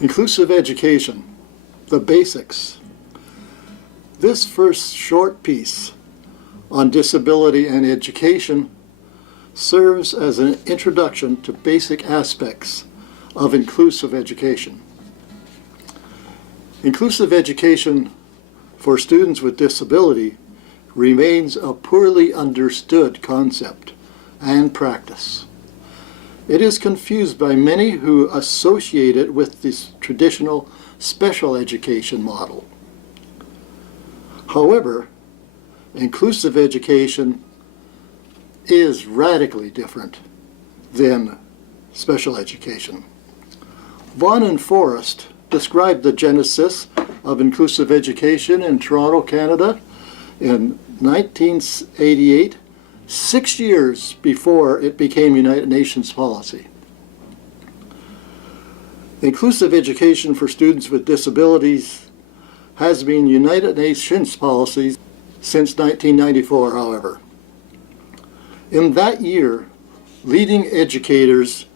Inclusive education, the basics. This first short piece on disability and education serves as an introduction to basic aspects of inclusive education. Inclusive education for students with disability remains a poorly understood concept and practice. It is confused by many who associate it with this traditional special education model. However, inclusive education is radically different than special education. Vaughan and Forrest described the genesis of inclusive education in Toronto, Canada in 1988, 6 years before it became United Nations policy. Inclusive education for students with disabilities has been United Nations policy since 1994, however. In that year, leading educators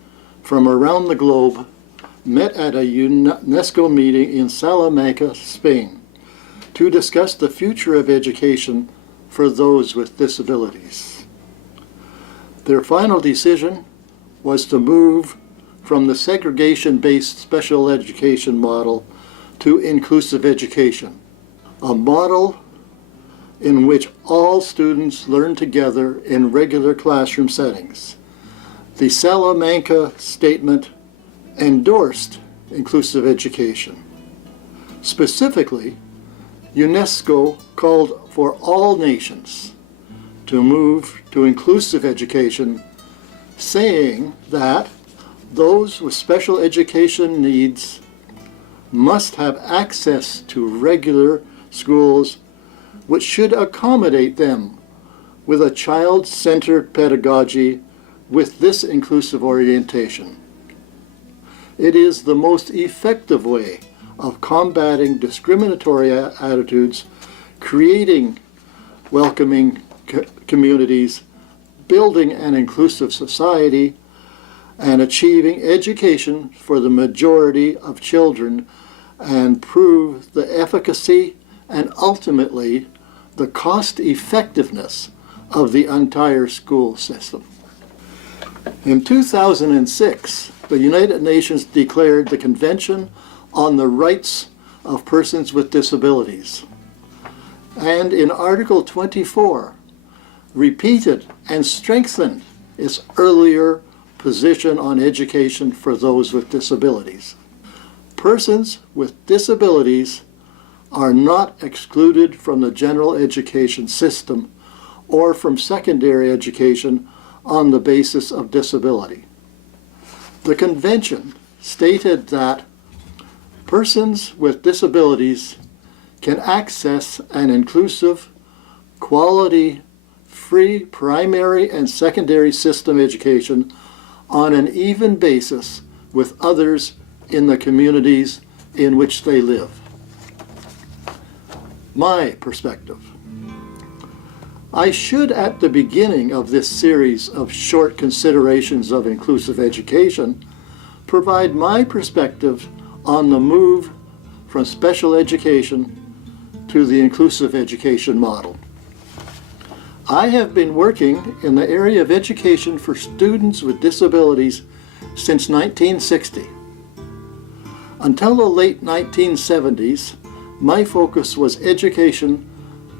from around the globe met at a UNESCO meeting in Salamanca, Spain, to discuss the future of education for those with disabilities. Their final decision was to move from the segregation-based special education model to inclusive education, a model in which all students learn together in regular classroom settings. The Salamanca Statement endorsed inclusive education. Specifically, UNESCO called for all nations to move to inclusive education, saying that those with special education needs must have access to regular schools which should accommodate them with a child-centered pedagogy with this inclusive orientation. It is the most effective way of combating discriminatory attitudes, creating welcoming communities, building an inclusive society, and achieving education for the majority of children, and prove the efficacy and ultimately the cost effectiveness of the entire school system. In 2006, the United Nations declared the Convention on the Rights of Persons with Disabilities, and in Article 24, repeated and strengthened its earlier position on education for those with disabilities. Persons with disabilities are not excluded from the general education system or from secondary education on the basis of disability. The Convention stated that persons with disabilities can access an inclusive, quality, free primary and secondary system education on an even basis with others in the communities in which they live. My perspective. I should, at the beginning of this series of short considerations of inclusive education, provide my perspective on the move from special education to the inclusive education model. I have been working in the area of education for students with disabilities since 1960. Until the late 1970s, my focus was education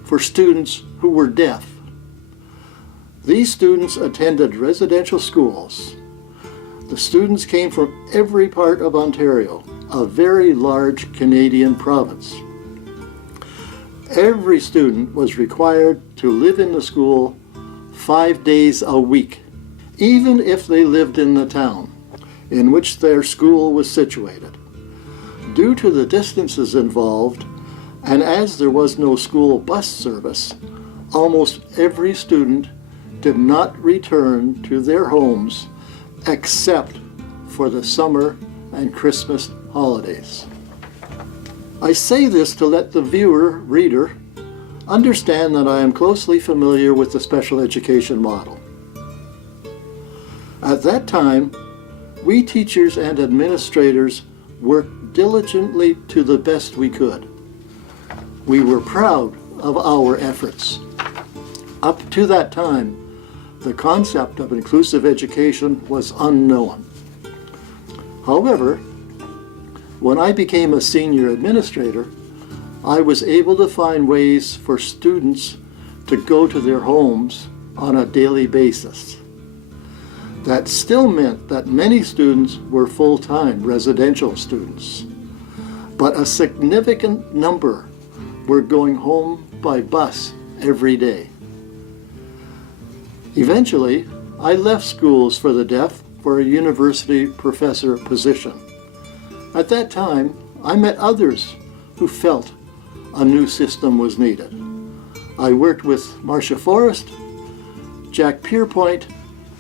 for students who were deaf. These students attended residential schools. The students came from every part of Ontario, a very large Canadian province. Every student was required to live in the school 5 days a week, even if they lived in the town in which their school was situated. Due to the distances involved, and as there was no school bus service, almost every student did not return to their homes except for the summer and Christmas holidays. I say this to let the reader, understand that I am closely familiar with the special education model. At that time, we teachers and administrators worked diligently to the best we could. We were proud of our efforts. Up to that time, the concept of inclusive education was unknown. However, when I became a senior administrator, I was able to find ways for students to go to their homes on a daily basis. That still meant that many students were full-time residential students, but a significant number were going home by bus every day. Eventually, I left schools for the deaf for a university professor position. At that time, I met others who felt a new system was needed. I worked with Marcia Forrest, Jack Pierpoint,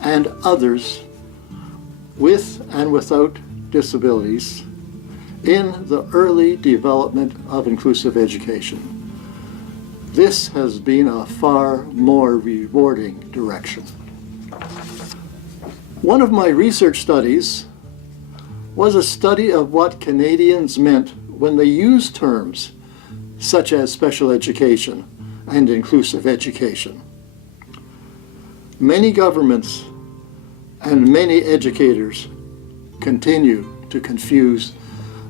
and others with and without disabilities in the early development of inclusive education. This has been a far more rewarding direction. One of my research studies was a study of what Canadians meant when they used terms such as special education and inclusive education. Many governments and many educators continue to confuse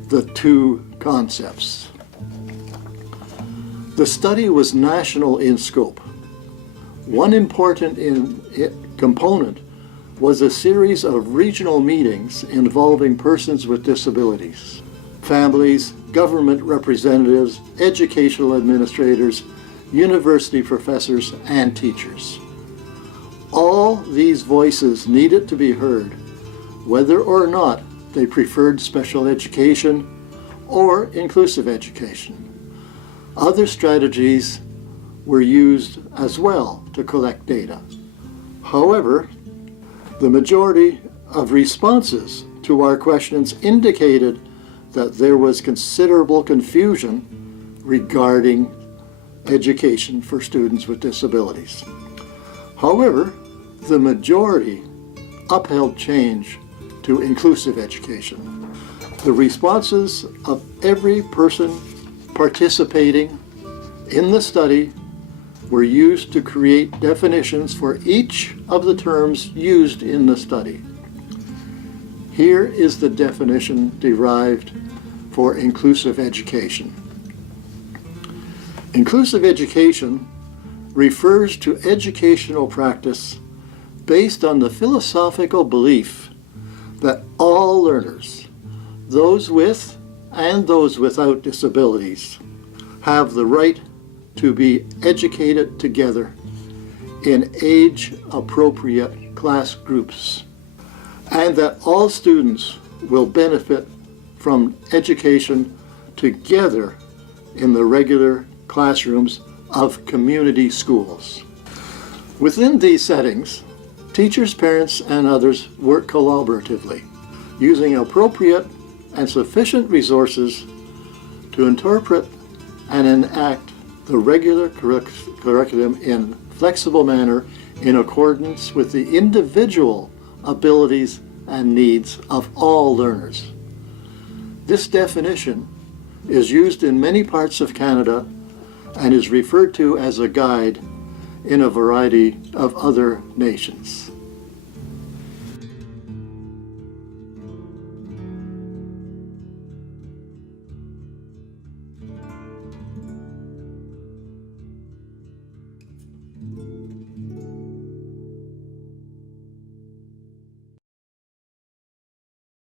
the two concepts. The study was national in scope. One important component was a series of regional meetings involving persons with disabilities, families, government representatives, educational administrators, university professors, and teachers. All these voices needed to be heard, whether or not they preferred special education or inclusive education. Other strategies were used as well to collect data. However, the majority of responses to our questions indicated that there was considerable confusion regarding education for students with disabilities. However, the majority upheld change to inclusive education. The responses of every person participating in the study were used to create definitions for each of the terms used in the study. Here is the definition derived for inclusive education. Inclusive education refers to educational practice based on the philosophical belief that all learners, those with and those without disabilities, have the right to be educated together in age-appropriate class groups, and that all students will benefit from education together in the regular classrooms of community schools. Within these settings, teachers, parents, and others work collaboratively, using appropriate and sufficient resources to interpret and enact the regular curriculum in flexible manner in accordance with the individual abilities and needs of all learners. This definition is used in many parts of Canada and is referred to as a guide in a variety of other nations.